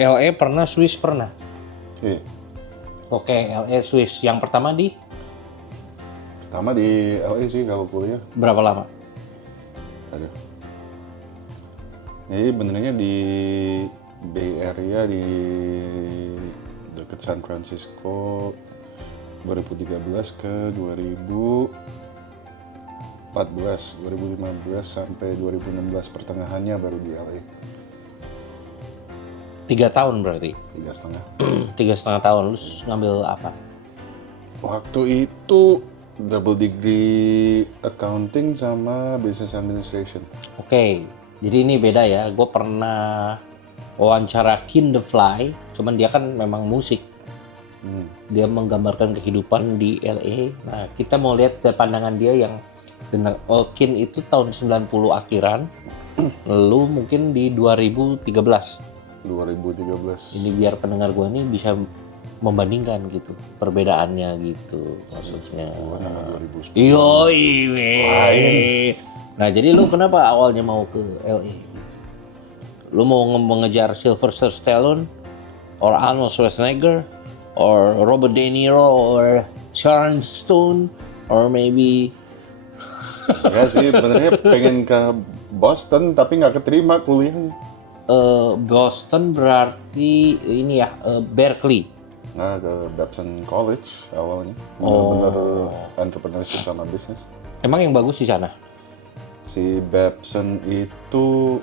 LA pernah, Swiss pernah. Iya. Oke, LA Swiss. Yang pertama di Pertama di LA sih kalau kuliah. berapa lama? Aduh. Jadi benernya di Bay Area di dekat San Francisco 2013 ke 2015 sampai 2016 pertengahannya baru di LA. 3 tahun berarti. 3,5. 3,5 tahun. Lu ngambil apa? Waktu itu double degree accounting sama business administration. Oke, jadi ini beda ya. Gue pernah wawancara Kin The Fly, cuman dia kan memang musik. Dia menggambarkan kehidupan di LA. Nah, kita mau lihat dari pandangan dia yang benar. Kin itu tahun 90 akhiran, lu mungkin di 2013. 2013. Ini biar pendengar gue nih bisa membandingkan gitu perbedaannya gitu maksudnya. Gua nama 2010. Yoi. Nah, jadi lu kenapa awalnya mau ke LA? Lu mau mengejar Sylvester Stallone or Arnold Schwarzenegger or Robert De Niro or Sharon Stone or maybe Ya sih, benernya pengen ke Boston tapi nggak keterima kuliahnya. Boston berarti ini ya Berkeley. Nah, ke Babson College awalnya. Bener-bener entrepreneurship sama bisnis. Emang yang bagus di sana? Si Babson itu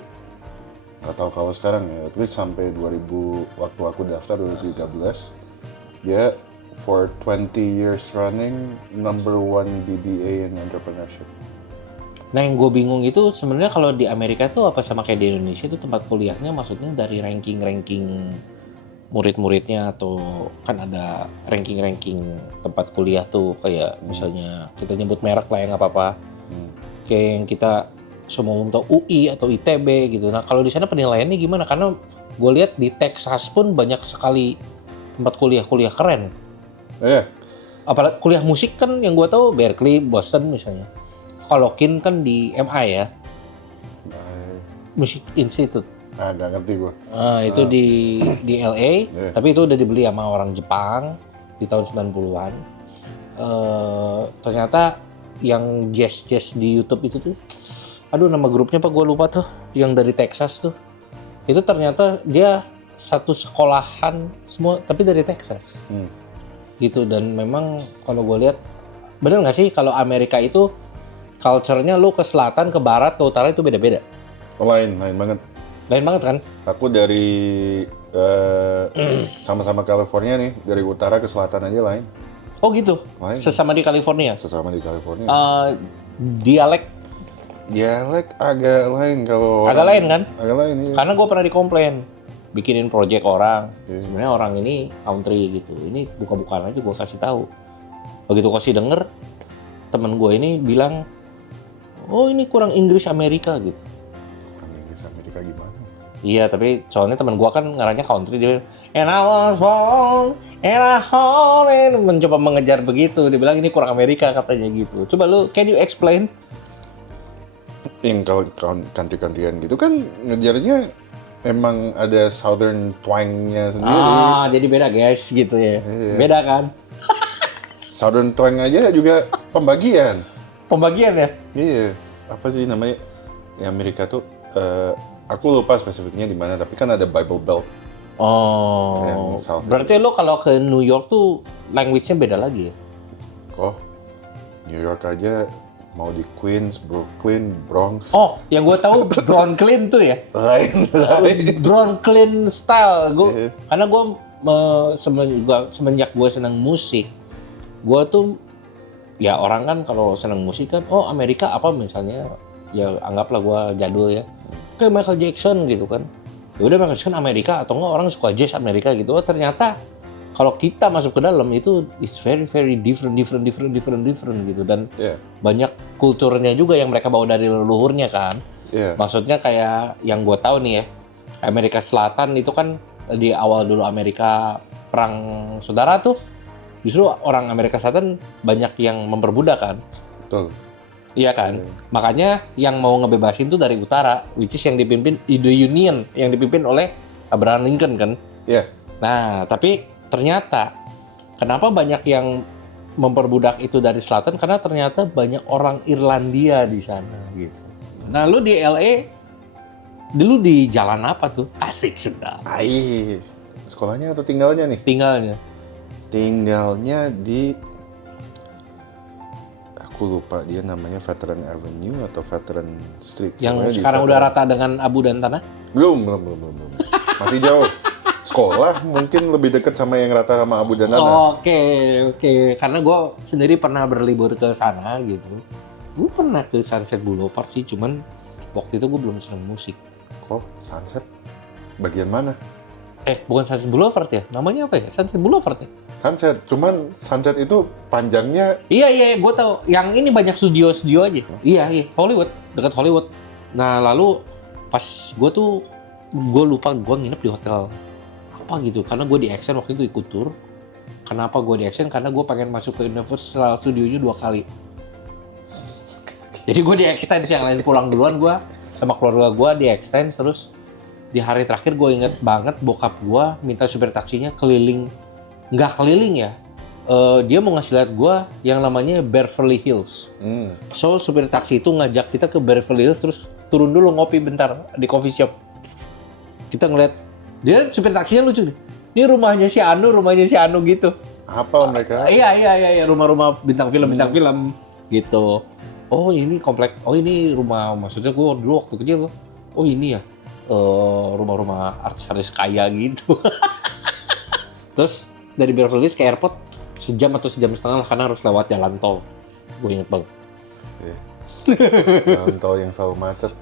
nggak tahu kalau sekarang ya, at least sampai 2000 waktu aku daftar 2013 dia for 20 years running number 1 BBA in entrepreneurship. Nah, yang gue bingung itu sebenarnya kalau di Amerika tuh apa sama kayak di Indonesia itu tempat kuliahnya maksudnya dari ranking-ranking murid-muridnya atau kan ada ranking-ranking tempat kuliah tuh kayak misalnya kita nyebut merek lah ya nggak apa-apa. Kayak yang kita semua untuk UI atau ITB gitu. Nah, kalau di sana penilaiannya gimana? Karena gue lihat di Texas pun banyak sekali tempat kuliah-kuliah keren. Apalagi kuliah musik kan yang gue tahu Berkeley, Boston misalnya. Kalau Kin kan di MI ya, Music Institute. Nggak ngerti gue. Itu di LA, tapi itu udah dibeli sama orang Jepang di tahun 90-an. Ternyata yang jazz di YouTube itu tuh, aduh nama grupnya apa gue lupa tuh, yang dari Texas tuh. Itu ternyata dia satu sekolahan semua, tapi dari Texas. Gitu, dan memang kalau gue lihat, bener nggak sih kalau Amerika itu culture-nya lu ke selatan, ke barat, ke utara itu beda-beda? Lain banget. Lain banget kan? Aku dari sama-sama California nih, dari utara ke selatan aja lain. Oh gitu? Lain. Sesama di California? Sesama di California. Dialek agak lain kalau agak lain kan? Agak lain, iya. Karena gue pernah dikomplain bikinin project orang, sebenarnya orang ini country gitu. Ini buka-bukaan aja gue kasih tahu. Begitu kasih denger, temen gue ini bilang, oh ini kurang Inggris Amerika gitu. Kurang Inggris Amerika gimana? Iya, tapi soalnya temen gue kan ngaranya country, dia bilang, and I was born, and I only mencoba mengejar begitu. Dia bilang ini kurang Amerika katanya gitu. Coba lu, can you explain? Yang kalau country-countryan gitu kan ngejarnya emang ada southern twang-nya sendiri. Jadi beda guys gitu ya. Iya. Beda kan? Southern twang aja juga pembagian. Pembagian ya? Iya. Apa sih namanya? Yang Amerika tuh aku lupa spesifiknya di mana, tapi kan ada Bible Belt. Oh. Berarti lo kalau ke New York tuh language-nya beda lagi ya? Oh. New York aja mau di Queens, Brooklyn, Bronx. Oh, yang gue tahu Brooklyn tuh ya? Lain. Brooklyn style. Karena gue semenjak gue senang musik, gue tuh ya orang kan kalau senang musik kan, oh Amerika apa misalnya, ya anggaplah gue jadul ya, kayak Michael Jackson gitu kan. Ya udah Michael Jackson Amerika atau enggak orang suka jazz Amerika gitu. Oh ternyata kalau kita masuk ke dalam itu it's very different gitu, dan banyak kulturnya juga yang mereka bawa dari leluhurnya kan. Maksudnya kayak yang gue tahu nih ya, Amerika Selatan itu kan di awal dulu Amerika perang saudara tuh justru orang Amerika Selatan banyak yang memperbudak kan. Betul. Iya kan? Makanya yang mau ngebebasin tuh dari utara, which is yang dipimpin The Union, yang dipimpin oleh Abraham Lincoln kan. Iya. Nah, tapi ternyata kenapa banyak yang memperbudak itu dari selatan? Karena ternyata banyak orang Irlandia di sana gitu. Nah, lu di LA dulu di jalan apa tuh? Asik sedap. Sekolahnya atau tinggalnya nih? Tinggalnya. Tinggalnya di, aku lupa dia namanya Veteran Avenue atau Veteran Street. Yang Pokoknya di sekarang udah Veteran. rata dengan abu dan tanah? Belum. Masih jauh. Sekolah mungkin lebih dekat sama yang rata sama Abu dan Tanah. Oke. Karena gue sendiri pernah berlibur ke sana gitu. Gue pernah ke Sunset Boulevard sih, cuman waktu itu gue belum seneng musik. Kok Sunset? Bagian mana? Bukan Sunset Boulevard ya? Namanya apa ya? Sunset Boulevard ya? Sunset, cuman Sunset itu panjangnya. Iya, gue tahu. Yang ini banyak studio aja. Iya, Hollywood, dekat Hollywood. Nah, lalu pas gue lupa gue nginep di hotel apa gitu. Karena gue di Exxon waktu itu ikut tour. Kenapa gue di Exxon? Karena gue pengen masuk ke Universal Studio-nya 2 kali. Jadi gue di extend, yang lain pulang duluan, gue sama keluarga gue di extend. Terus di hari terakhir gue inget banget bokap gue minta supir taksinya keliling, nggak keliling ya, dia mau ngasih lihat gue yang namanya Beverly Hills. So supir taksi itu ngajak kita ke Beverly Hills, terus turun dulu ngopi bentar di coffee shop. Kita ngeliat, dia supir taksinya lucu nih, ini rumahnya si Anu gitu. Apa mereka? Iya, rumah-rumah bintang film gitu. Oh ini komplek, ini rumah, maksudnya gue dulu waktu kecil, oh ini ya rumah-rumah artis-artis kaya gitu. Terus dari Beverly Hills ke airport sejam atau sejam setengah karena harus lewat jalan tol. Gue inget banget. Jalan tol yang selalu macet.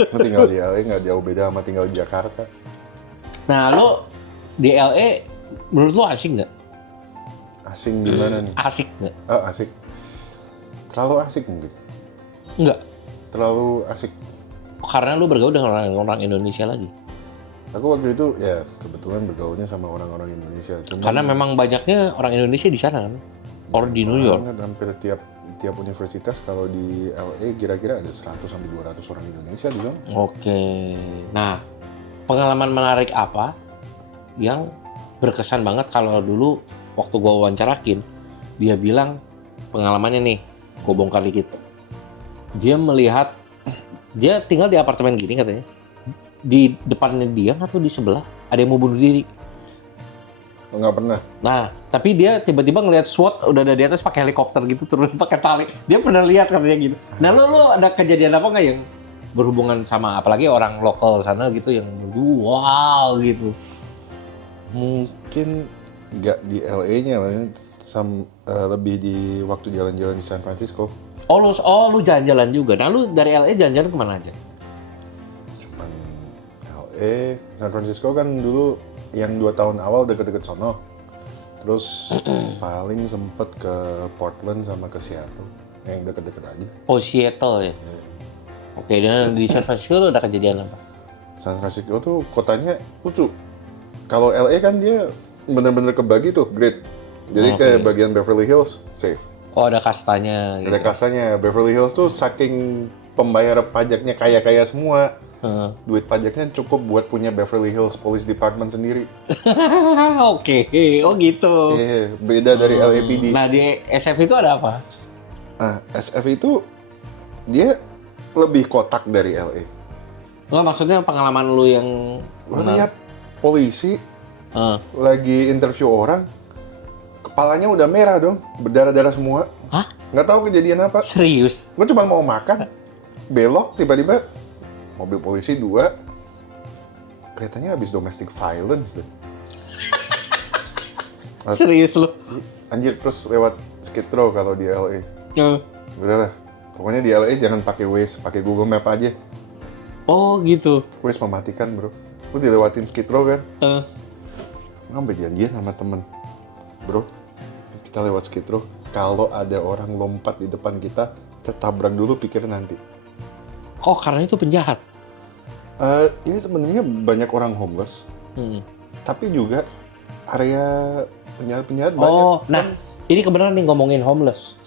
Lu tinggal di LA nggak jauh beda sama tinggal di Jakarta. Nah, lo di LA menurut lo asik nggak? Asing gimana nih? Asik nggak? Asik. Terlalu asik mungkin. Nggak. Terlalu asik. Karena lo bergaul dengan orang Indonesia lagi. Aku waktu itu ya kebetulan bergaulnya sama orang-orang Indonesia. Karena memang banyaknya orang Indonesia di sana kan. Or di New York. Hampir tiap universitas kalau di LA kira-kira ada 100 sampai 200 orang Indonesia di sana. Oke. Nah, pengalaman menarik apa yang berkesan banget kalau dulu waktu gue wawancarakin, dia bilang pengalamannya nih, gue bongkar dikit. Dia melihat, dia tinggal di apartemen gini katanya. Di depannya dia atau di sebelah ada yang mau bunuh diri. Nggak pernah. Nah, tapi dia tiba-tiba ngelihat SWAT udah ada di atas pakai helikopter gitu, turun pakai tali. Dia pernah lihat katanya gitu. Nah, lo ada kejadian apa nggak yang berhubungan sama apalagi orang lokal sana gitu yang wow gitu? Mungkin nggak di LA-nya, lebih di waktu jalan-jalan di San Francisco. Lu jalan-jalan juga. Nah, lu dari LA jalan-jalan kemana aja? Cuman LA, San Francisco kan dulu yang 2 tahun awal deket-deket sono. Terus paling sempet ke Portland sama ke Seattle, yang deket-deket aja. Oh, Seattle ya? Oke, dan di San Francisco lu ada kejadian apa? San Francisco tuh kotanya lucu. Kalau LA kan dia bener-bener kebagi tuh, grid. Jadi kayak bagian Beverly Hills, safe. Oh, ada kastanya gitu. Ada kastanya. Beverly Hills tuh saking pembayar pajaknya kaya-kaya semua. Duit pajaknya cukup buat punya Beverly Hills Police Department sendiri. Oke, oh gitu. Iya, beda dari LAPD. Nah, di SF itu ada apa? Nah, SF itu dia lebih kotak dari LA. Nggak, maksudnya pengalaman lu yang Lu lihat polisi lagi interview orang, kepalanya udah merah dong, berdarah-darah semua. Hah? Nggak tahu kejadian apa. Serius? Gue cuma mau makan, belok tiba-tiba mobil polisi 2, kelihatannya habis domestic violence deh. Serius lu? Anjir, terus lewat Skid Row kalau di LA. Udah lah, pokoknya di LA jangan pakai Waze, pakai Google Map aja. Oh gitu. Waze mematikan bro. Lu dilewatin Skid Row kan? Ngambil janjian sama temen. Bro, kita lewat Skid Row. Kalau ada orang lompat di depan kita tabrak dulu, pikir nanti. Oh, karena itu penjahat? Ya sebenarnya banyak orang homeless. Tapi juga area penjahat-penjahat banyak. Oh, nah ini kebenaran nih ngomongin homeless.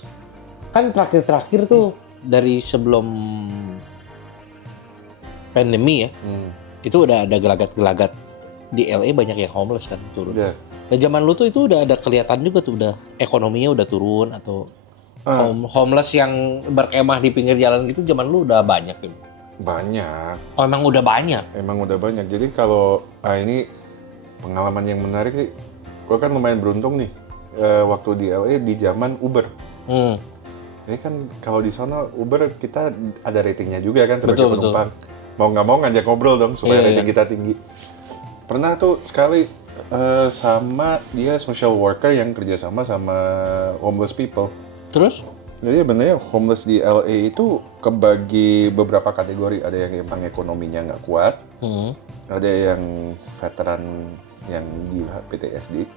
Kan terakhir-terakhir tuh dari sebelum pandemi ya, Itu udah ada gelagat-gelagat di LA, banyak yang homeless kan turun. Ya. Nah zaman lu tuh itu udah ada kelihatan juga tuh, udah ekonominya udah turun atau homeless yang berkemah di pinggir jalan gitu zaman lu udah banyak gitu. Banyak. Oh emang udah banyak. Emang udah banyak. Jadi kalau ini pengalaman yang menarik sih. Gue kan lumayan beruntung nih waktu di LA di zaman Uber. Jadi kan kalau di sana Uber kita ada ratingnya juga kan sebagai penumpang. Mau nggak mau ngajak ngobrol dong supaya rating kita tinggi. Pernah tuh sekali sama dia social worker yang kerjasama sama homeless people. Terus? Jadi sebenarnya homeless di LA itu kebagi beberapa kategori. Ada yang emang ekonominya nggak kuat, ada yang veteran yang gila PTSD.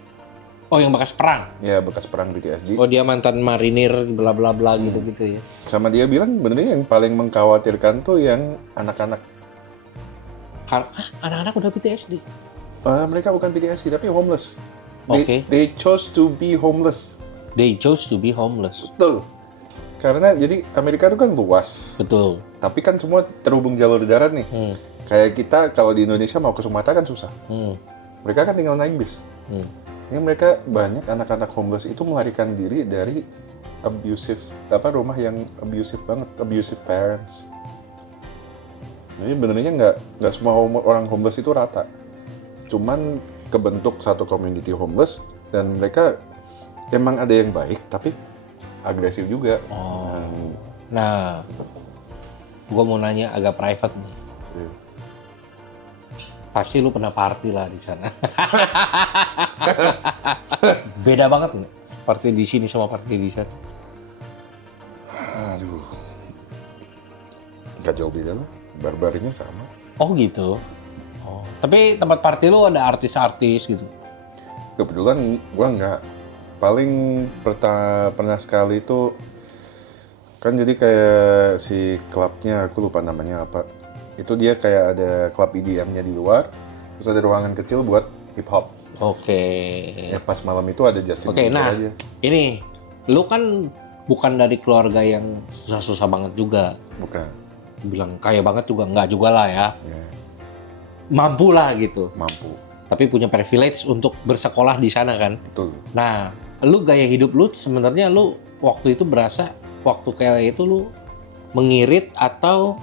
Oh yang bekas perang? Ya bekas perang PTSD. Oh dia mantan marinir bla bla bla gitu-gitu ya? Sama dia bilang benernya yang paling mengkhawatirkan tuh yang anak-anak. Anak-anak udah PTSD? Mereka bukan PTSD tapi homeless. Oke. They chose to be homeless. They chose to be homeless. Betul. Karena jadi Amerika itu kan luas. Betul. Tapi kan semua terhubung jalur darat nih. Kayak kita kalau di Indonesia mau ke Sumatera kan susah. Mereka kan tinggal naik bis. Ini mereka banyak anak-anak homeless itu melarikan diri dari rumah yang abusive banget, abusive parents. Jadi benernya nggak semua orang homeless itu rata. Cuman kebentuk satu community homeless dan mereka emang ada yang baik tapi agresif juga. Nah, gue mau nanya agak private nih. Pasti lu pernah party lah di sana. Beda banget nggak? Party di sini sama party di sana? Aduh, nggak jauh beda lah. Barbarnya sama. Oh gitu. Oh. Tapi tempat party lu ada artis-artis gitu? Kebetulan gua nggak. Paling pernah sekali itu kan jadi kayak si klubnya aku lupa namanya apa. Itu dia kayak ada klub EDM-nya di luar, terus ada ruangan kecil buat hip hop. Oke. Ya pas malam itu ada Justin Bieber nah, aja. Ini lu kan bukan dari keluarga yang susah-susah banget juga. Bukan. Bilang kaya banget juga enggak juga lah ya. Ya, Mampu lah gitu. mampu. Tapi punya privilege untuk bersekolah di sana kan. Betul. Nah, lu gaya hidup lu sebenarnya lu waktu itu berasa waktu kayak itu lu mengirit atau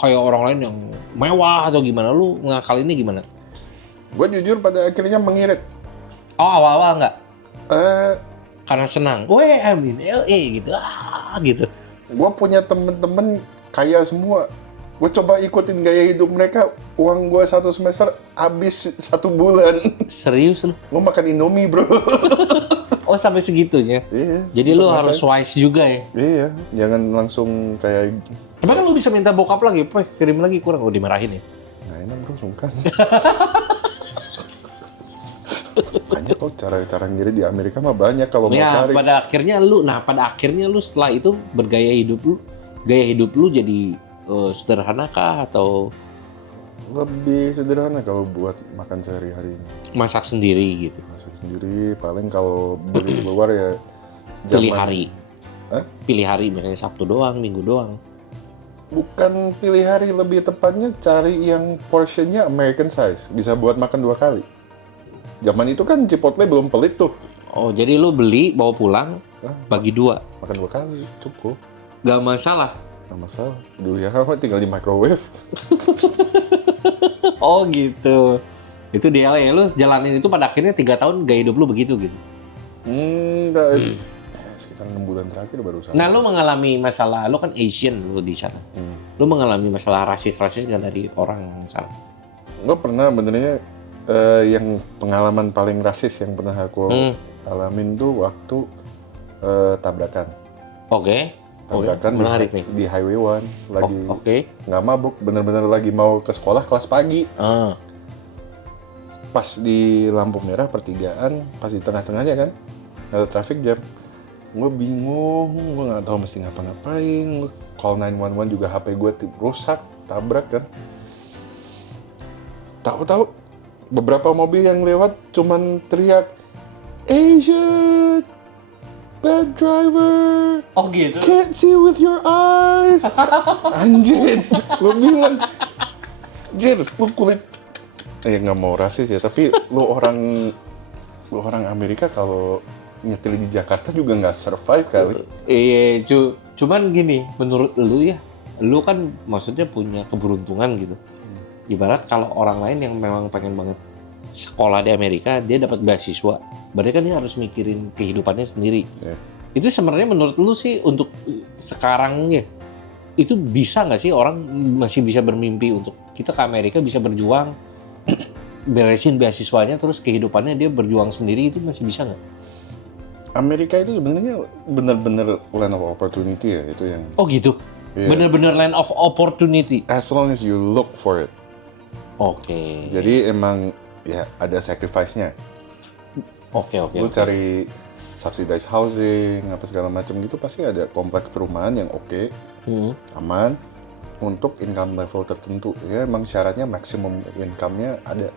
kayak orang lain yang mewah atau gimana, lu ngakalinnya gimana? Gue jujur pada akhirnya mengirit. Oh awal-awal nggak? Karena senang. Weh, I'm in LA gitu. Gitu. Gue punya temen-temen kaya semua. Gue coba ikutin gaya hidup mereka. Uang gue 1 semester habis 1 bulan. Serius lu? Gue makan Indomie bro. Oh sampai segitunya? Iya. Jadi lu harus wise juga ya? Iya. Jangan langsung kayak... Tapi kan lu bisa minta bokap lagi. Kirim lagi kurang. Oh dimarahin ya? Nah enak bro, sungkan. Banyak kok cara ngirit di Amerika mah banyak kalau mau cari. Pada akhirnya lu setelah itu bergaya hidup lu, jadi sederhana kah atau lebih sederhana kalau buat makan sehari-hari. masak sendiri gitu? Masak sendiri, paling kalau beli keluar ya Pilih hari. Hah? Pilih hari misalnya Sabtu doang, Minggu doang. Bukan pilih hari, lebih tepatnya cari yang portionnya American size, bisa buat makan 2 kali. Zaman itu kan Chipotle belum pelit tuh. Oh, jadi lu beli, bawa pulang, bagi 2. Makan 2 kali, cukup. Gak masalah? Gak masalah. Dulu ya tinggal di microwave. Oh gitu. Itu dia ya, lu jalanin itu pada akhirnya 3 tahun gaya hidup lu begitu gitu? Enggak. Sekitar 6 bulan terakhir baru sadar. Nah, lu mengalami masalah, lu kan Asian lu di sana. Lu mengalami masalah rasis gak dari orang sana? Gue pernah benernya yang pengalaman paling rasis yang pernah aku alamin tuh waktu tabrakan. Oke. Tabrakan menarik nih. Di Highway 1 lagi nggak mabuk, bener-bener lagi mau ke sekolah kelas pagi. Pas di lampu merah pertigaan, pas di tengah-tengahnya kan ada traffic jam. Gue bingung, gue nggak tahu mesti ngapa-ngapain. Gue call 911 juga, HP gue rusak, tabrak kan. Tahu-tahu beberapa mobil yang lewat cuman teriak Asian, bad driver. Oh gitu. Can't see with your eyes. Anjir, gue bilang Anjir, lu kulit nggak mau rasis ya, tapi lu orang Amerika kalau nyetil di Jakarta juga nggak survive kali. Iya, cuman gini, menurut lu ya, lu kan maksudnya punya keberuntungan gitu. Ibarat kalau orang lain yang memang pengen banget sekolah di Amerika, dia dapat beasiswa, berarti kan dia harus mikirin kehidupannya sendiri. Ya. Itu sebenarnya menurut lu sih untuk sekarang ya, itu bisa nggak sih orang masih bisa bermimpi untuk kita ke Amerika bisa berjuang, beresin beasiswanya, terus kehidupannya dia berjuang sendiri, itu masih bisa nggak? Amerika itu sebenarnya benar-benar land of opportunity ya, itu yang Oh gitu? Iya. Bener-bener land of opportunity? as long as you look for it. Oke. Jadi emang ya ada sacrifice-nya. Oke. Lu cari subsidized housing, apa segala macam gitu, pasti ada kompleks perumahan yang oke, Hmm. aman, untuk income level tertentu. Ya emang syaratnya maksimum income-nya ada.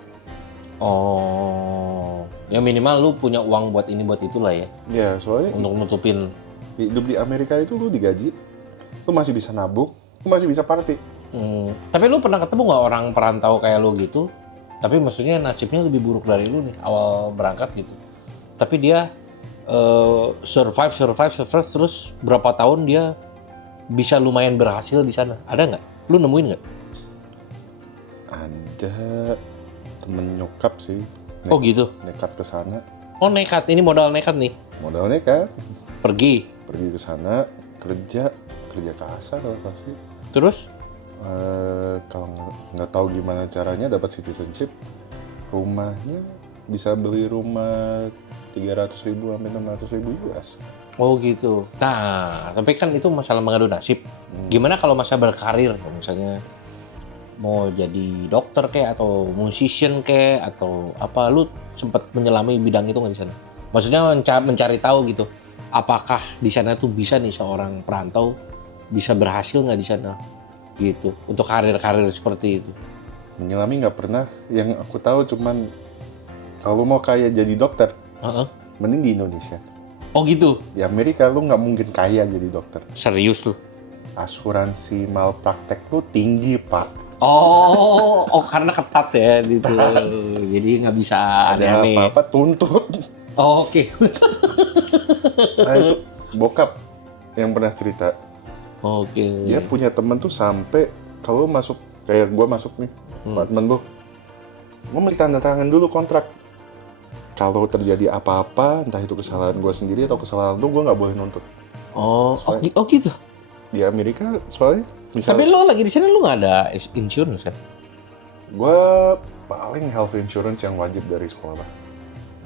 Oh, ya minimal lu punya uang buat ini buat itulah ya, Ya soalnya untuk nutupin. hidup di Amerika itu lu digaji, lu masih bisa nabung, lu masih bisa party. Tapi lu pernah ketemu nggak orang perantau kayak lu gitu? Tapi maksudnya nasibnya lebih buruk dari lu nih awal berangkat gitu. Tapi dia survive terus berapa tahun dia bisa lumayan berhasil di sana. Ada nggak? Lu nemuin nggak? Ada temen nyokap sih, Oh gitu. nekat ke sana, Oh nekat, ini modal nekat nih. modal nekat, Pergi. pergi ke sana, kerja kasar kalau pasti. Terus? Kalau nggak tahu gimana caranya dapat citizenship, rumahnya bisa beli rumah 300.000 sampai 600.000 US. Oh gitu. Nah, tapi kan itu masalah mengadu nasib. Gimana kalau masa berkarir, misalnya mau jadi dokter kayak atau musician kayak atau apa, lu sempat menyelami bidang itu nggak di sana? Maksudnya mencari tahu gitu, apakah di sana tuh bisa nih seorang perantau bisa berhasil nggak di sana gitu untuk karir-karir seperti itu? Menyelami nggak pernah, yang aku tahu cuman kalau mau kaya jadi dokter, Heeh. mending di Indonesia. Oh gitu, Di Amerika lu nggak mungkin kaya jadi dokter. serius lu? Asuransi malpraktek lu tinggi, Pak. Oh karena ketat ya gitu, jadi nggak bisa Ada aneh-aneh. apa-apa tuntut. Oh, oke. Nah itu bokap yang pernah cerita. Oke. Dia punya temen tuh sampai kalau masuk, kayak gua masuk nih apartemen lu, gua mesti tanda tangan dulu kontrak. Kalau terjadi apa-apa, entah itu kesalahan gua sendiri atau kesalahan lu, gua nggak boleh nuntut. Oh gitu. Di Amerika soalnya misal Tapi lo lagi di sini lo nggak ada insurance kan? gua paling health insurance yang wajib dari sekolah.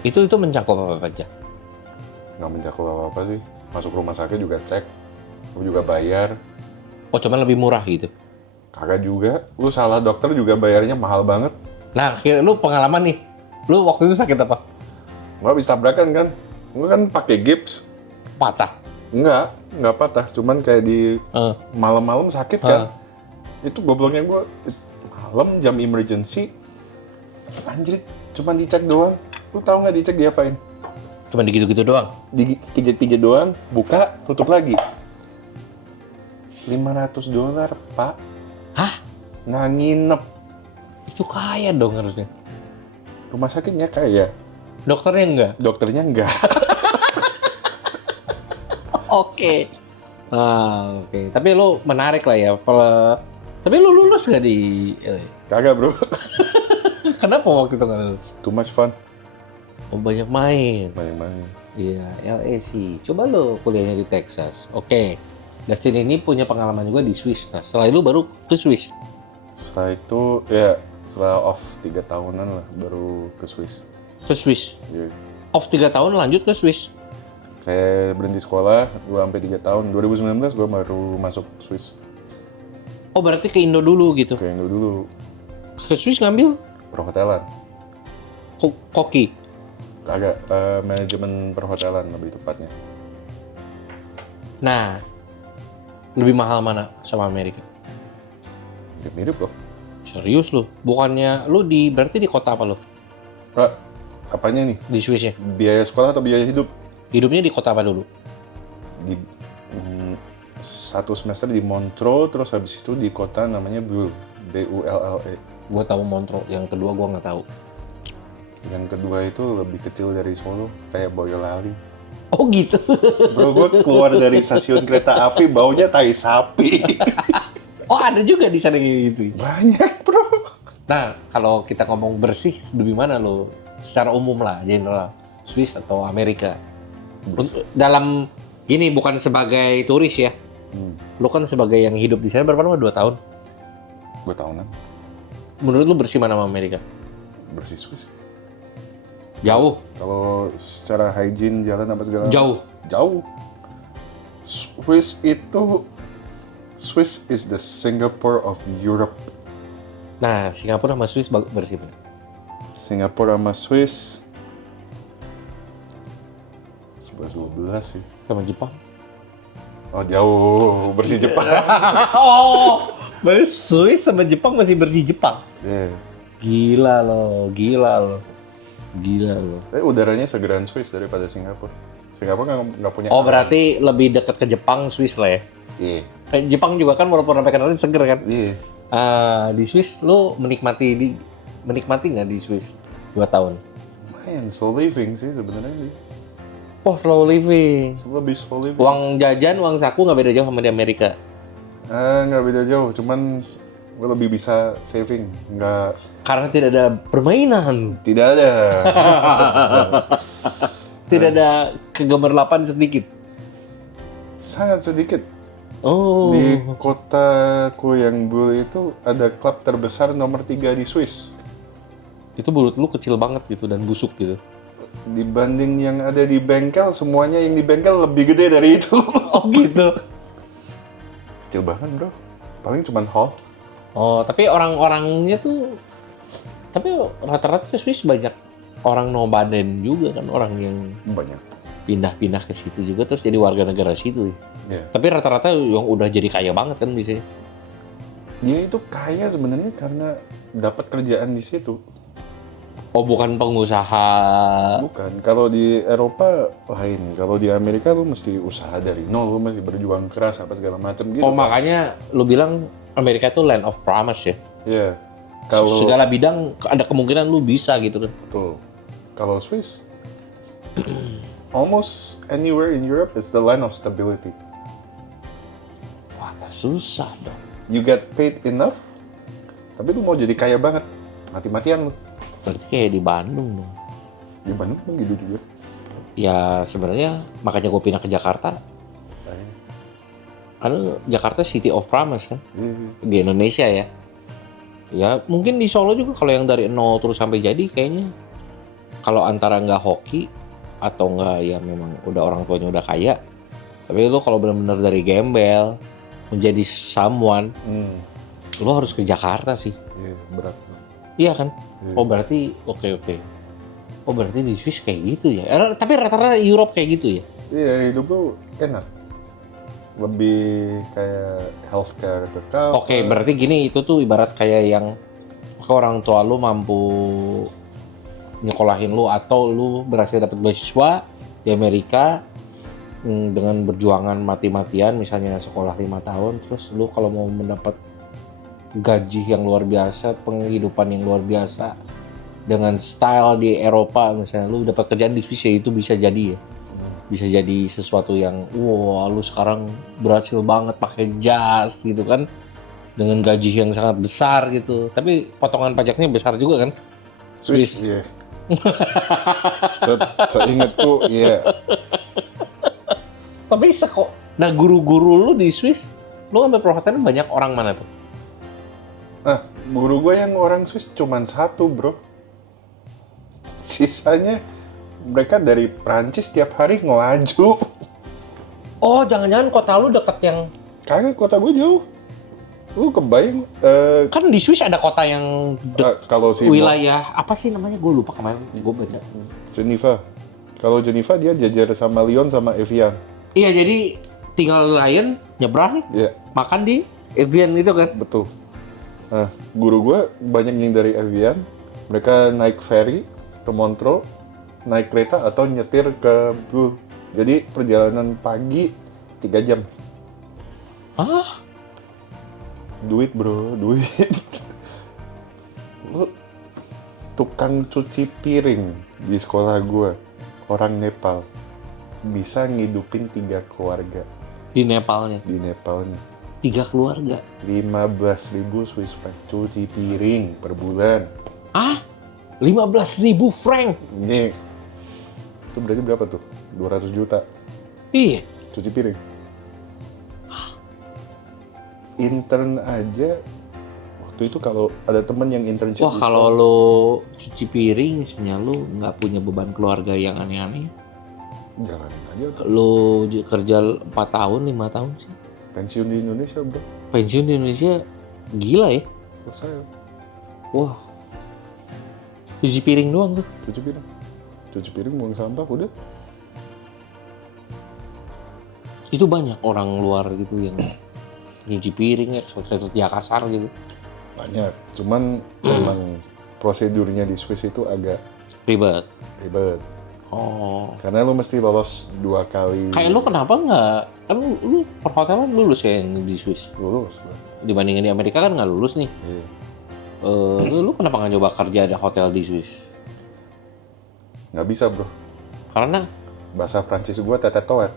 Itu mencakup apa aja? Nggak mencakup apa-apa sih. Masuk rumah sakit juga cek, lu juga bayar. Oh cuman lebih murah gitu. Kagak juga, lu salah dokter juga bayarnya mahal banget. Nah, kira lu pengalaman nih. Lu waktu itu sakit apa? Gua habis tabrakan kan, gua kan pakai gips. Patah. Nggak patah, cuman kayak di Eh. malam-malam sakit kan. Itu gobloknya gua malam jam emergency, anjir, cuman dicek doang. Lu tahu nggak dicek diapain? Cuman gitu-gitu doang. Dipijat-pijat doang, buka, tutup lagi. $500, Pak. Hah? Nggak nginep. Itu kaya dong harusnya. Rumah sakitnya kaya, Dokternya enggak? dokternya enggak. Oke. Oke. Tapi lu menarik lah ya. Tapi lu lulus nggak di LA? Kagak, bro. Kenapa waktu itu nggak lulus? Too much fun. Oh banyak main. Banyak-banyak. Iya, LA sih. Coba lo kuliahnya di Texas. Oke. Dustin ini punya pengalaman juga di Swiss. Nah, setelah itu baru ke Swiss. Setelah itu, ya setelah off 3 tahunan lah, baru ke Swiss. Ke Swiss. Jadi, Off 3 tahun lanjut ke Swiss. kayak berhenti sekolah, gua sampai 3 tahun. 2019 gua baru masuk Swiss. Oh, berarti ke Indo dulu gitu. Kayak Indo dulu, Ke Swiss ngambil perhotelan. koki. Agak manajemen perhotelan lebih tepatnya. Nah, lebih mahal mana sama Amerika? Mirip loh. Serius lo? Bukannya lu berarti di kota apa lo? Apanya nih? Di Swiss ya? Biaya sekolah atau biaya hidup? Hidupnya di kota apa dulu? Di satu semester di Montreux, terus habis itu di kota namanya Bulle. Gue tahu Montreux, yang kedua gue nggak tahu. Yang kedua itu lebih kecil dari Solo, kayak Boyolali. Oh gitu. Bro, gue keluar dari stasiun kereta api baunya tai sapi. Oh ada juga di sana kayak gitu. Banyak bro. Nah kalau kita ngomong bersih, lebih mana lo? Secara umum lah, general, Swiss atau Amerika? Dalam gini bukan sebagai turis ya. Lo kan sebagai yang hidup di sana berapa lama? 2 tahun. 2 tahunan. Menurut lo bersih mana sama Amerika? Bersih Swiss. Jauh. Kalau secara hygiene jalan apa segala. Jauh. Jauh. Swiss is the Singapore of Europe. Nah, Singapura sama Swiss bersih mana? Singapura sama Swiss 11-12 sih. Sama Jepang? Oh jauh, bersih Jepang. Oh, berarti Swiss sama Jepang masih bersih Jepang? Yeah. Gila loh. Udaranya segeran Swiss daripada Singapura. Singapura nggak punya. Oh, berarti lebih dekat ke Jepang, Swiss lah ya? Iya. Jepang juga kan walaupun sampai kanan seger kan? Iya. Di Swiss lo menikmati nggak di Swiss 2 tahun? Lumayan slow living sih sebenarnya. Oh, slow living. Lebih slow living. Uang jajan, uang saku nggak beda jauh sama di Amerika. Nggak beda jauh, cuman gue lebih bisa saving, nggak. Karena tidak ada permainan, Tidak ada. tidak ada kegemerlapan sedikit. Sangat sedikit. Oh. Di kotaku yang dulu itu ada klub terbesar nomor 3 di Swiss. Itu mulut lu kecil banget gitu dan busuk gitu. Dibanding yang ada di bengkel, semuanya yang di bengkel lebih gede dari itu. Oh gitu. Kecil banget bro. Paling cuman hall. Oh, tapi orang-orangnya tuh, tapi rata-rata Swiss banyak orang nomaden juga kan, orang yang Banyak. pindah-pindah ke situ juga terus jadi warga negara situ. Yeah. Tapi rata-rata yang udah jadi kaya banget kan biasanya. Dia itu kaya sebenarnya karena dapat kerjaan di situ. Oh, bukan pengusaha. Bukan. Kalau di Eropa lain. Kalau di Amerika lu mesti usaha dari nol, lu mesti berjuang keras apa segala macam gitu. Oh, makanya lu bilang Amerika itu land of promise ya. Iya. Kalau Segala bidang ada kemungkinan lu bisa gitu kan. betul. Kalau Swiss almost anywhere in Europe is the land of stability. Wah, agak susah dong. You get paid enough, tapi lu mau jadi kaya banget, mati-matian lu. Berarti kayak di Bandung dong. Di Bandung pun gitu juga. Ya sebenarnya makanya gue pindah ke Jakarta. Karena Jakarta City of Promise kan. Di Indonesia ya. Ya mungkin di Solo juga kalau yang dari nol terus sampai jadi kayaknya. Kalau antara nggak hoki atau nggak ya memang udah orang tuanya udah kaya. Tapi lu kalau benar-benar dari gembel menjadi someone, lu harus ke Jakarta sih. Iya, berat. Iya kan? Oh berarti oke. Oh berarti di Swiss kayak gitu ya. Tapi rata-rata Europe kayak gitu ya. Iya, hidup tuh enak. Lebih kayak healthcare kekal. Oke, berarti gini itu tuh ibarat kayak yang orang tua lu mampu nyekolahin lu atau lu berhasil dapat beasiswa di Amerika dengan berjuangan mati-matian misalnya sekolah 5 tahun terus lu kalau mau mendapat gaji yang luar biasa, penghidupan yang luar biasa dengan style di Eropa misalnya lu dapat kerjaan di Swiss ya itu bisa jadi ya. Bisa jadi sesuatu yang wah lu sekarang berhasil banget pakai jas gitu kan dengan gaji yang sangat besar gitu. Tapi potongan pajaknya besar juga kan? Swiss. Iya. Seingatku iya. Tapi nah guru-guru lu di Swiss, lu ngambil perhatian banyak orang mana tuh? Nah, guru gue yang orang Swiss cuman 1 bro. Sisanya mereka dari Prancis tiap hari ngelaju. Oh, jangan-jangan kota lu deket yang... Kagak, kota gue jauh. Lu kebayang? Kan di Swiss ada kota yang Kalau si wilayah apa sih namanya? Gue lupa kemarin gue baca. Geneva. Kalau Geneva dia jajar sama Lyon sama Evian. Iya, jadi tinggal Lyon nyebrang, Iya, makan di Evian itu kan? betul. Nah, guru gue banyak yang dari Evian. Mereka naik ferry ke Montreux, naik kereta atau nyetir ke Bruges. Jadi perjalanan pagi 3 jam. Ah, Duit bro, duit. tukang cuci piring di sekolah gue, orang Nepal, bisa ngidupin 3 keluarga Di Nepalnya. di Nepalnya. 3 keluarga. 15.000 Swiss franc cuci piring per bulan. Ah? 15.000 franc? Ini itu berarti berapa tuh? 200 juta Iya. cuci piring. Intern aja waktu itu kalau ada temen yang internship Wah, di kalau sekolah, lo cuci piring, misalnya lo nggak punya beban keluarga yang aneh-aneh, jalanin aja tuh. lo kerja 4 tahun, 5 tahun sih. Pensiun di Indonesia bro, Pensiun di Indonesia gila ya. selesai. Wah. Cuci piring doang tuh. Cuci piring buang sampah udah. Itu banyak orang luar gitu yang cuci piring ya, kerja kasar gitu. Banyak, cuman memang prosedurnya di Swiss itu agak Ribet. ribet. Oh. Karena lu mesti lolos 2 kali Kayak lo kenapa nggak? Kan lu perhotelan lulus ya yang di Swiss. lulus. Bro. Dibandingin di Amerika kan nggak lulus nih. Iya. Lu kenapa nggak coba kerja di hotel di Swiss? Nggak bisa bro, Karena bahasa Prancis gua tetet-toet.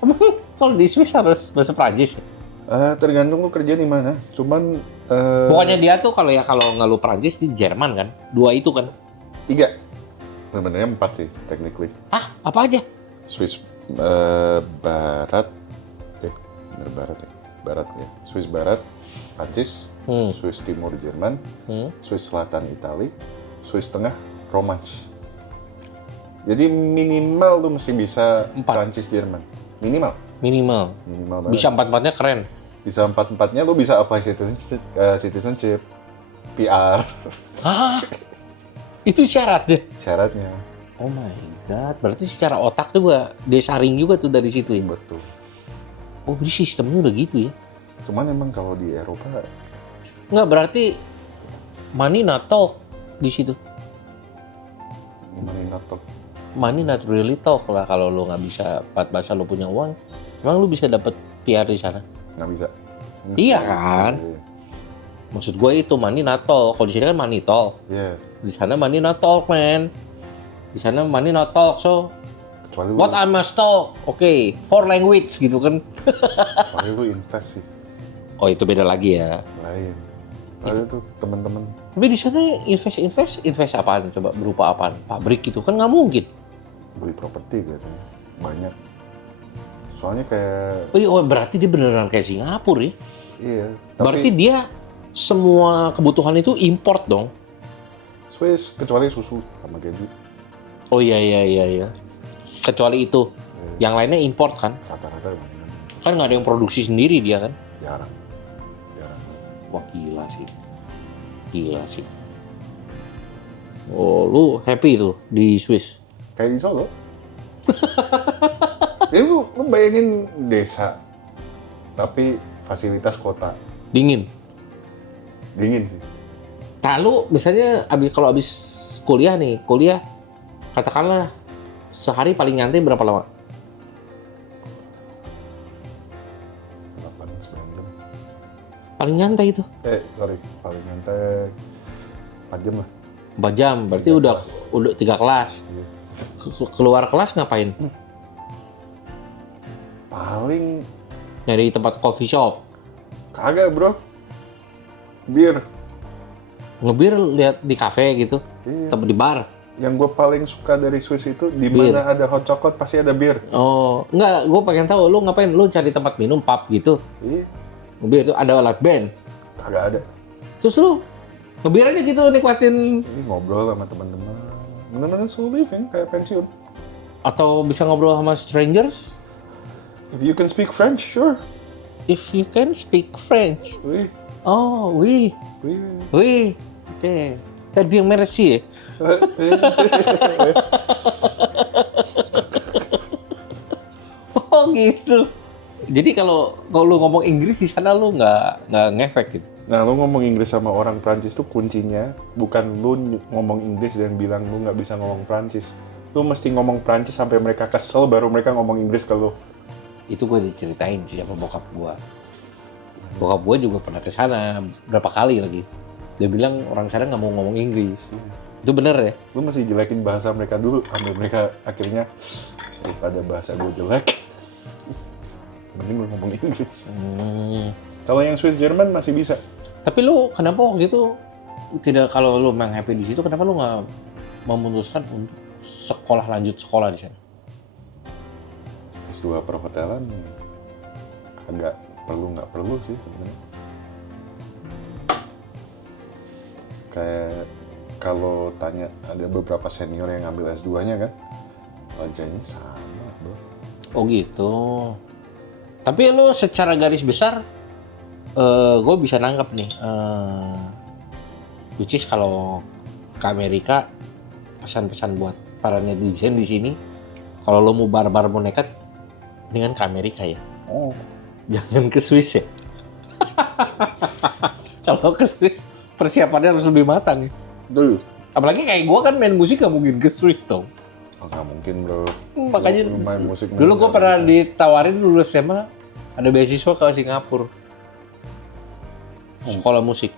emang kalau di Swiss harus bahasa Prancis ya? Tergantung lu kerja di mana. Cuman Pokoknya dia tuh kalau nggak lu Prancis di Jerman kan, 2 itu kan. 3, sebenarnya 4 sih technically. Ah, apa aja? Swiss Barat, bener Barat ya, Barat ya. Swiss Barat, Prancis, Swiss Timur Jerman, Swiss Selatan Itali, Swiss Tengah Romansh. Jadi minimal lu mesti bisa 4. Prancis Jerman. Minimal Minimal. banget. Bisa 4-4-nya keren. Bisa 4-4-nya lu bisa apply citizenship, PR Hah? Itu syarat deh. syaratnya. Oh my god, berarti secara otak juga disaring juga tuh dari situ ya? Betul. Oh, jadi sistemnya udah gitu ya? Cuman emang kalau di Eropa Nggak, berarti money not talk di situ. money not talk. Money not really talk lah kalau lo nggak bisa 4 bahasa lo punya uang. Emang lo bisa dapet PR di sana? Nggak bisa. Iya kan? Maksud gue itu money not talk. Kalau di sini kan money talk. Iya. Di sana money not talk, man. Di sana money not talk, so Kecuali lu, what I must talk? Oke, 4 language gitu kan. kecuali lu invest sih. Oh, itu beda lagi ya. Lain. Ada tuh teman-teman. Tapi di sana invest apaan? Coba berupa apaan? Pabrik gitu kan nggak mungkin. Beli properti katanya. Banyak. Soalnya kayak Oh, iya, berarti dia beneran kayak Singapura ya? iya. Berarti Tapi dia semua kebutuhan itu import dong? Swiss kecuali susu sama keju. Oh iya. Kecuali itu. Yang lainnya import kan? Rata-rata memang Kan nggak ada yang produksi sendiri dia kan? jarang. Wah, gila sih. Oh, lu happy tuh di Swiss? Kayak di Solo. Ya lu bayangin desa, tapi fasilitas kota. Dingin? Dingin sih. Nah, lu misalnya kalau abis kuliah katakanlah sehari paling nyantai berapa lama? 8-9 jam. Paling nyantai itu? Paling nyantai 4 jam lah. 4 jam, berarti 3 udah kelas. 3 kelas. Iya. Keluar kelas ngapain? Paling Nyari tempat coffee shop. kagak bro. Bir. Ngebir lihat di kafe gitu, Iya. atau di bar. Yang gue paling suka dari Swiss itu di Bir. mana ada hot chocolate pasti ada bir. Oh, enggak, gue pengen tahu lu ngapain? Lu cari tempat minum pub gitu. Iya. Ngebir itu ada live band. Kagak ada. Terus lu ngebir aja gitu nikmatin, Ini ngobrol sama teman-teman. Bener-bener slow living kayak pensiun. atau bisa ngobrol sama strangers? If you can speak French, sure. If you can speak French. Wih. Oh, oui. Wih. Oui. Oke. Très bien, merci. Oh gitu. Jadi kalau lu ngomong Inggris di sana lu nggak ngefek gitu. Nah, lu ngomong Inggris sama orang Prancis tuh kuncinya bukan lu ngomong Inggris dan bilang lu nggak bisa ngomong Prancis. Lu mesti ngomong Prancis sampai mereka kesel baru mereka ngomong Inggris ke lu. Itu gue diceritain sih sama bokap gue. Bokap gue juga pernah ke sana berapa kali lagi. Dia bilang orang sana nggak mau ngomong Inggris. Itu bener ya? Lu masih jelekin bahasa mereka dulu, sampai mereka akhirnya daripada bahasa gue jelek, mending lu ngomong Inggris. Kalau yang Swiss Jerman masih bisa. Tapi lu kenapa waktu itu tidak, kalau lu memang happy di situ, kenapa lu nggak memutuskan untuk lanjut sekolah di sana? S2 perhotelan agak nggak perlu sih sebenarnya. Kayak kalau tanya, ada beberapa senior yang ngambil S2-nya kan, pelajarannya sama, bro. Oh gitu. Tapi lu secara garis besar, gue bisa nangkep nih, which is kalau ke Amerika, pesan-pesan buat para netizen di sini, kalau lo mau barbar mau nekat, dengan ke Amerika ya. Oh, Jangan ke Swiss ya. Kalau ke Swiss, persiapannya harus lebih matang ya. dulu. Apalagi kayak gue kan main musik gak mungkin ke Swiss dong. Oh, nggak mungkin, bro. Makanya Lu main musik. dulu gue pernah ditawarin lulus SMA, ada beasiswa ke Singapura. Sekolah musik.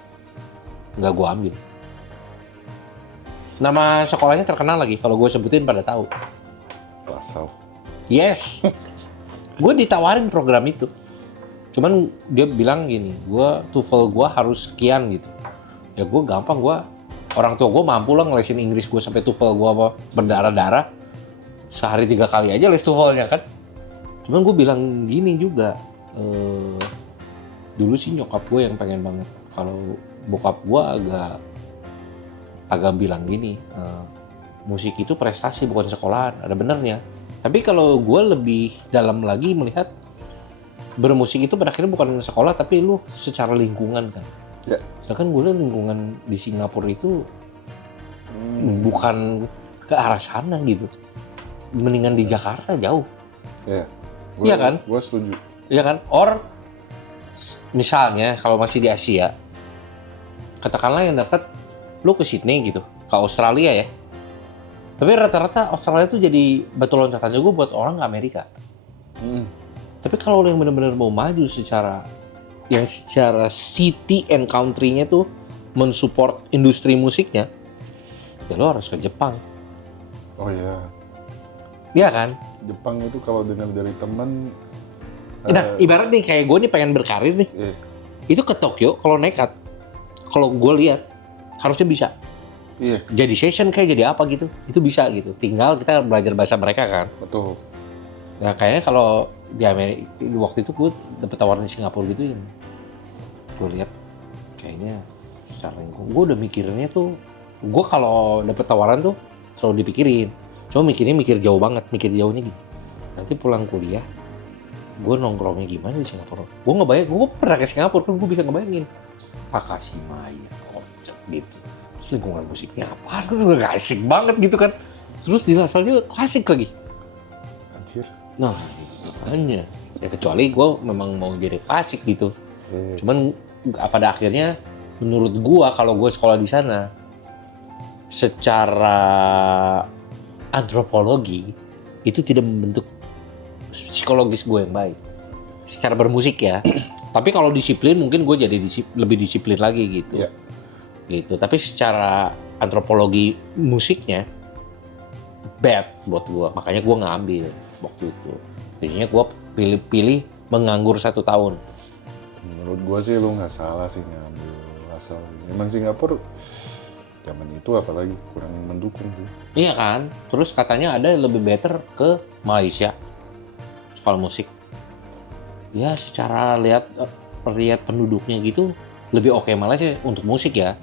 Nggak gue ambil. Nama sekolahnya terkenal lagi, kalau gue sebutin pada tahu. Lasal. Yes. Gue ditawarin program itu. Cuman dia bilang gini, TOEFL gue harus sekian gitu. Ya gue gampang, orang tua gue mampu lah ngelesin Inggris gue sampai TOEFL gue berdarah-darah. Sehari 3 kali aja les TOEFL-nya kan. Cuman gue bilang gini juga, dulu sih nyokap gue yang pengen banget. Kalau bokap gue agak bilang gini, musik itu prestasi bukan sekolahan, ada benernya. Tapi kalau gue lebih dalam lagi melihat, bermusik itu pada akhirnya bukan sekolah, tapi lu secara lingkungan kan. Ya. Sedangkan gue lihat lingkungan di Singapura itu bukan ke arah sana gitu. Mendingan di Jakarta jauh. Iya. Iya kan? Gue setuju. Iya kan? Or misalnya kalau masih di Asia, katakanlah yang dekat, lu ke Sydney gitu, ke Australia ya. Tapi rata-rata Australia tuh jadi batu loncatan juga buat orang ke Amerika. Tapi kalau lu yang benar-benar mau maju secara city and country-nya tuh mensupport industri musiknya, ya lo harus ke Jepang. Oh iya. Iya kan? Jepang itu kalau dengar dari teman. Nah, ibarat nih kayak gue nih pengen berkarir nih. Iya. Itu ke Tokyo kalau nekat. Kalau gue lihat harusnya bisa. Iya. Jadi session kayak jadi apa gitu. Itu bisa gitu. Tinggal kita belajar bahasa mereka kan. Betul. Nah, kayaknya kalau di Amerika waktu itu gue dapet tawaran di Singapura gitu, yang gue lihat kayaknya secara lingkungan gue udah mikirinnya tuh, gue kalau dapet tawaran tuh selalu dipikirin. Cuma mikir jauh banget, mikir jauhnya gitu. Nanti pulang kuliah, gue nongkrongnya gimana di Singapura? Gue ngebayang, gue pernah ke Singapura kan, gue bisa ngebayangin Takashimaya, kocak gitu. Terus lingkungan musiknya apa? Gak asik banget gitu kan. Terus di Lasalnya klasik lagi. Anjir. Nah, makanya. Ya kecuali gue memang mau jadi klasik gitu. Cuman pada akhirnya menurut gue kalau gue sekolah di sana, secara antropologi itu tidak membentuk psikologis gue yang baik. Secara bermusik ya. Tapi kalau disiplin mungkin gue jadi lebih disiplin lagi gitu. Iya. Gitu. Tapi secara antropologi musiknya bad buat gue. Makanya gue nggak ambil waktu itu. Jadinya gue pilih menganggur 1 tahun. Menurut gue sih lu nggak salah sih ngambil asal. Memang Singapura zaman itu apalagi kurang mendukung sih. Iya kan? Terus katanya ada yang lebih better ke Malaysia sekolah musik. Ya secara lihat penduduknya gitu lebih oke Malaysia untuk musik ya.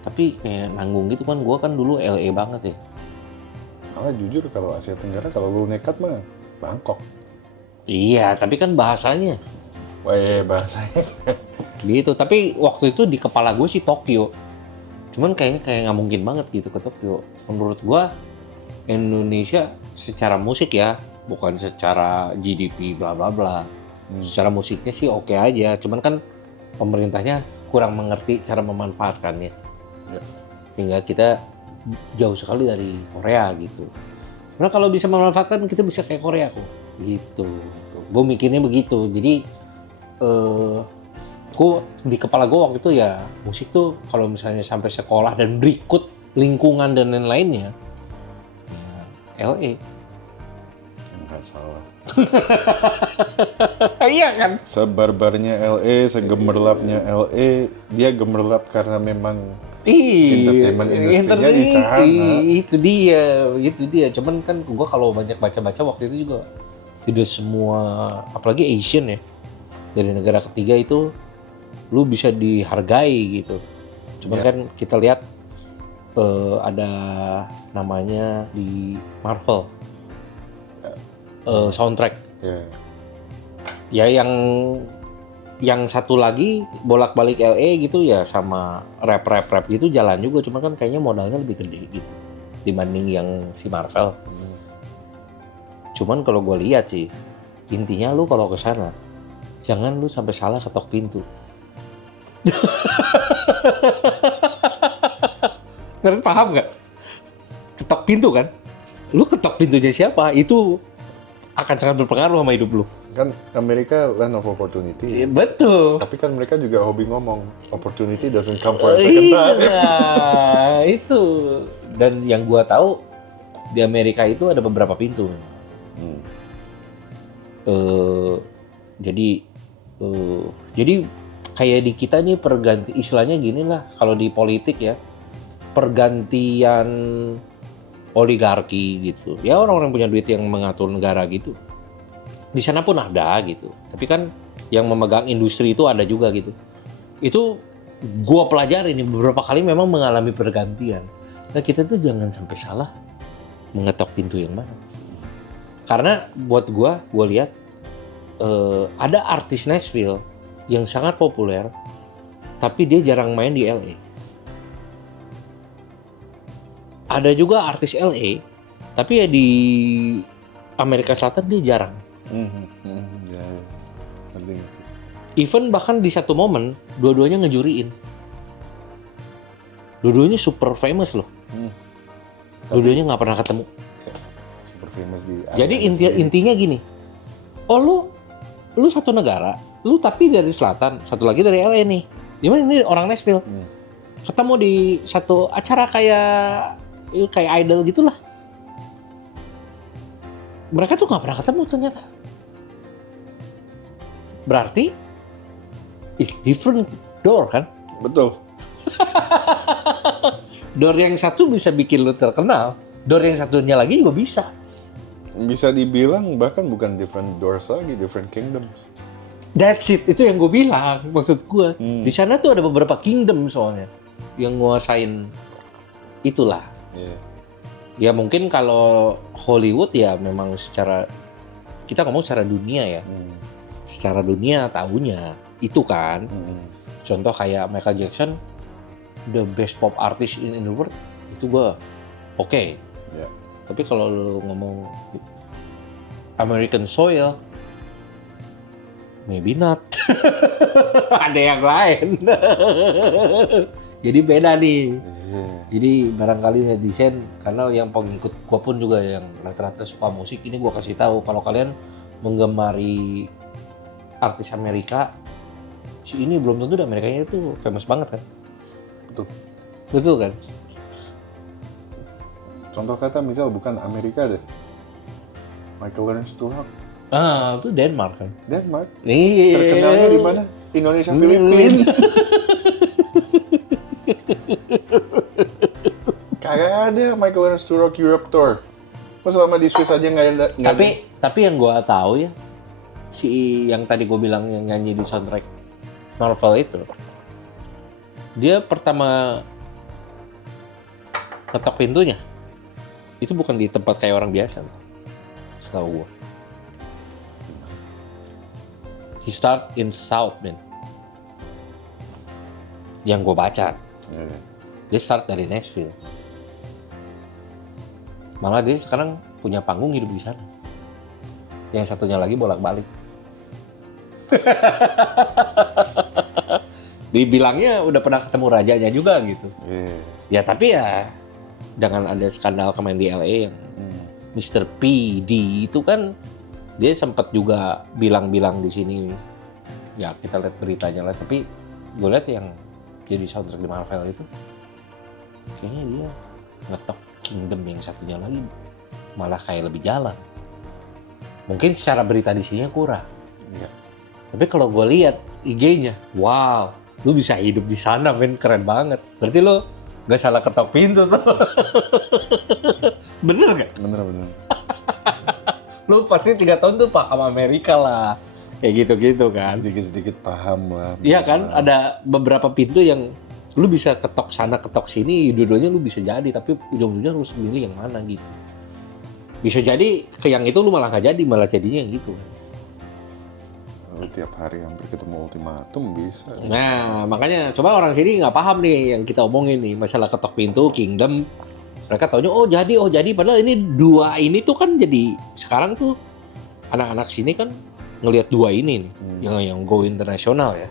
Tapi kayak nanggung gitu kan, gue kan dulu LA banget ya. Malah jujur kalau Asia Tenggara kalau lu nekat mah Bangkok. Iya, tapi kan bahasanya. Wah bahasanya. Gitu, tapi waktu itu di kepala gue sih Tokyo. Cuman kayaknya nggak mungkin banget gitu ke Tokyo. Menurut gue Indonesia secara musik ya, bukan secara GDP bla bla bla. Secara musiknya sih oke aja. Cuman kan pemerintahnya kurang mengerti cara memanfaatkannya. Ya. Sehingga kita jauh sekali dari Korea gitu. Karena kalau bisa memanfaatkan kita bisa kayak Korea kok. Gitu. Gue mikirnya begitu. Jadi Di kepala gue waktu itu ya musik tuh kalau misalnya sampai sekolah dan berikut lingkungan dan lain-lainnya, ya LA. Nggak salah. Iya kan? Sebarbarnya LA, segemerlapnya LA, dia gemerlap karena memang Iya, entertainment industrinya di sana. Itu dia. Cuman kan gua kalau banyak baca-baca waktu itu juga tidak semua, apalagi Asian ya, dari negara ketiga itu lu bisa dihargai gitu. Cuman kan kita lihat ada namanya di Marvel soundtrack. Ya yang satu lagi bolak-balik LA gitu ya sama rap gitu jalan juga, cuma kan kayaknya modalnya lebih gede gitu dibanding yang si Marvel. Cuman kalau gue lihat sih intinya lu kalau ke sana jangan lu sampai salah ketok pintu. Ngerti, paham nggak? Ketok pintu kan? Lu ketok pintunya siapa? Itu akan sangat berpengaruh sama hidup lu. Kan Amerika land of opportunity. Betul. Tapi kan mereka juga hobi ngomong, opportunity doesn't come for a second time. Iya, itu. Dan yang gua tahu di Amerika itu ada beberapa pintu. Jadi kayak di kita nih perganti, istilahnya gini lah kalau di politik ya, pergantian oligarki gitu. Ya orang-orang punya duit yang mengatur negara gitu. Di sana pun ada gitu. Tapi kan yang memegang industri itu ada juga gitu. Itu gua pelajari nih beberapa kali memang mengalami pergantian. Nah kita tuh jangan sampai salah mengetok pintu yang mana. Karena buat gua lihat ada artis Nashville yang sangat populer, tapi dia jarang main di LA. Ada juga artis LA, tapi ya di Amerika Selatan dia jarang. Ya. Ngerti. Even bahkan di satu momen, dua-duanya ngejuriin. Dua-duanya super famous loh. Dua-duanya nggak pernah ketemu. Super famous di. Jadi intinya gini, oh lu satu negara, lu tapi dari selatan, satu lagi dari LA nih. Gimana ini orang Nashville? Ketemu di satu acara kayak idol gitulah. Mereka tuh nggak pernah ketemu ternyata. Berarti it's different door kan? Betul. Door yang satu bisa bikin lu terkenal, door yang satunya lagi juga bisa. Bisa dibilang bahkan bukan different doors lagi, different kingdoms. That's it, itu yang gue bilang, maksud gue. Di sana tuh ada beberapa kingdom soalnya yang nguasain itulah. Ya mungkin kalau Hollywood ya memang secara, kita ngomong secara dunia ya. Secara dunia tahunya itu kan. Contoh kayak Michael Jackson, the best pop artist in the world, itu gue oke. Tapi kalau lu ngomong American soil, maybe not. Ada yang lain. Jadi beda nih. Jadi barangkali netizen, karena yang pengikut gua pun juga yang rata-rata suka musik, ini gua kasih tahu kalau kalian menggemari artis Amerika, si ini belum tentu di Amerikanya itu famous banget kan? Betul kan? Contoh kata misal bukan Amerika deh, Michael Learns to Rock. Itu Denmark kan? Denmark. Iya. Terkenalnya di mana? Indonesia, Filipina. Kagak ada Michael Learns to Rock Europe Tour. Mas selama di Swiss aja nggak ada. Tapi yang gue tahu ya, si yang tadi gue bilang yang nyanyi di soundtrack Marvel itu, dia pertama ketok pintunya itu bukan di tempat kayak orang biasa, setahu gue. He start in South, man. Yang gue baca, dia start dari Nashville. Malah dia sekarang punya panggung hidup di sana. Yang satunya lagi bolak-balik. Dibilangnya udah pernah ketemu rajanya juga gitu. Ya tapi ya dengan ada skandal kemarin di LA yang Mr. P.D. itu kan dia sempat juga bilang-bilang di sini ya kita lihat beritanya lah, tapi gue lihat yang jadi soundtrack di Marvel itu kayaknya dia ngetok Kingdom yang satunya lagi malah kayak lebih jalan. Mungkin secara berita di sini kurang. Iya. Tapi kalau gue lihat IG-nya, wow, lu bisa hidup di sana, men, keren banget. Berarti lu nggak salah ketok pintu tuh. Bener nggak? Bener. Lu pasti 3 tahun tuh paham Amerika lah. Kayak gitu-gitu kan. Sedikit-sedikit paham lah. Iya kan, ada beberapa pintu yang lu bisa ketok sana, ketok sini, dua-duanya lu bisa jadi, tapi ujung-ujungnya lu harus milih yang mana gitu. Bisa jadi ke yang itu lu malah nggak jadi, malah jadinya yang gitu. Lu tiap hari hampir ketemu ultimatum bisa. Nah, makanya coba orang sini nggak paham nih yang kita omongin nih, masalah ketok pintu, Kingdom. Mereka taunya oh jadi, padahal ini dua ini tuh kan jadi sekarang tuh anak-anak sini kan ngelihat dua ini nih, yang go internasional ya.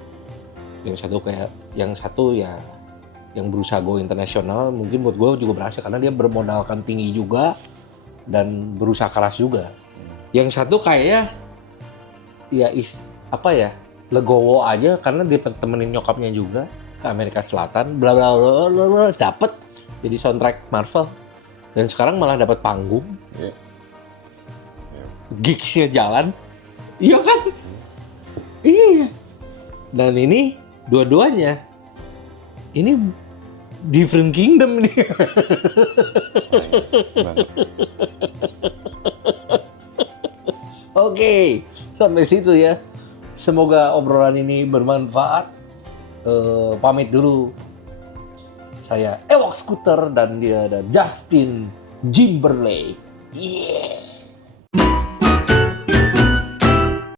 Yang satu ya yang berusaha go internasional, mungkin buat gue juga berhasil karena dia bermodalkan tinggi juga dan berusaha keras juga. Yang satu kayaknya ya legowo aja karena dia temenin nyokapnya juga ke Amerika Selatan, bla bla bla, dapet jadi soundtrack Marvel dan sekarang malah dapat panggung, Iya. gigsnya jalan, iya kan? Iya. Dan ini dua-duanya ini different kingdom nih. Banget. Oke, sampai situ ya. Semoga obrolan ini bermanfaat. Pamit dulu. Saya Ewok Scooter dan Justin Jimberley. Yeah.